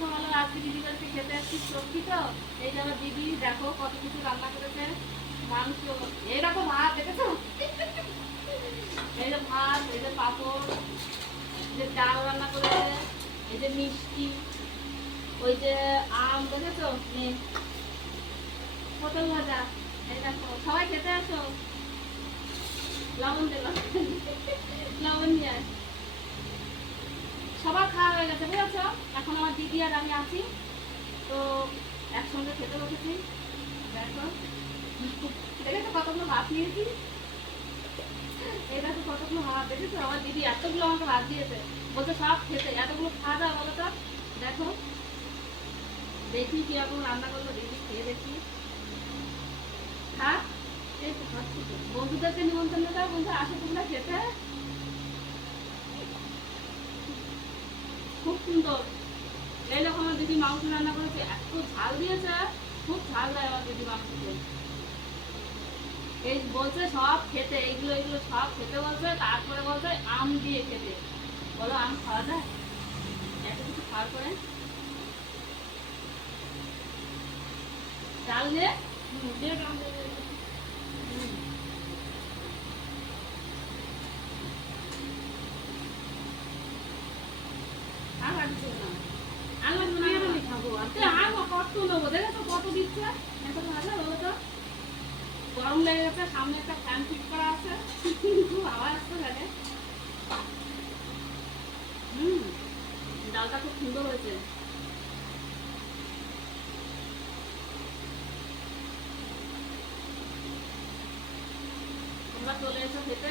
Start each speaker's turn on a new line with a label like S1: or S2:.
S1: সকালে আজকে দিদি বাড়িতে খেতে আসছি সত্যি তো এই যে আমার দিদি, দেখো কত কিছু রান্না করেছে। মাংস এইরকম ভাত, দেখেছ? এই যে ভাত, এই যে পাঁপড় যে ডাল রান্না করেছে, এই যে মিষ্টি, ওই যে আম, দেখেছ। পটল ভাজা, এই দেখো, সবাই খেতে আসো। লবণ দে লবণ। নিয়ে সবার খাওয়া গেছে বুঝেছ এখন আমার দিদি আর আমি আছি। তো একসঙ্গে খেতে বসেছি। দেখো দেখেছ কতগুলো ভাত নিয়েছি? এই দেখো কতগুলো ভাত দেখেছ? আমার দিদি এতগুলো আমাকে ভাত দিয়েছে। বলছে, সব খেতে। এতগুলো খাওয়া দাওয়া বলো তো। দেখো। দেখি কীরকম রান্না করল দেখি খেয়ে দেখি। খা। তো বন্ধুদেরকে নিমন্ত্রণ দাও বলছে আসো তোমরা খেতে। সুন্দর। এই লোক আমার দিদি মাংস রান্না করেছে এত ঝাল দিয়েছে খুব ঝাল দেয় আমার দিদি মাংসতে। এই বলছে সব খেতে এইগুলো এইগুলো সব খেতে বলছে তারপরে বলছে আম দিয়ে খেতে। বলো আম খাওয়া যায়? এত কিছু খাওয়ার পরে? ডাল দিয়ে হুম, দিয়ে ডাল দিয়ে দিয়ে, দিয়ে। হুম। আর লাগছে না। আর লাগবে না, আর লাগবে না। তো আর কত নেব? দেখেছ কত দিচ্ছে? গরম লেগে গেছে, সামনে একটা ফ্যান ফিট করা আছে। খুব হাওয়া আসতে থাকে হুম, ডালটা খুব সুন্দর হয়েছে। তোমরা চলে এসো খেতে।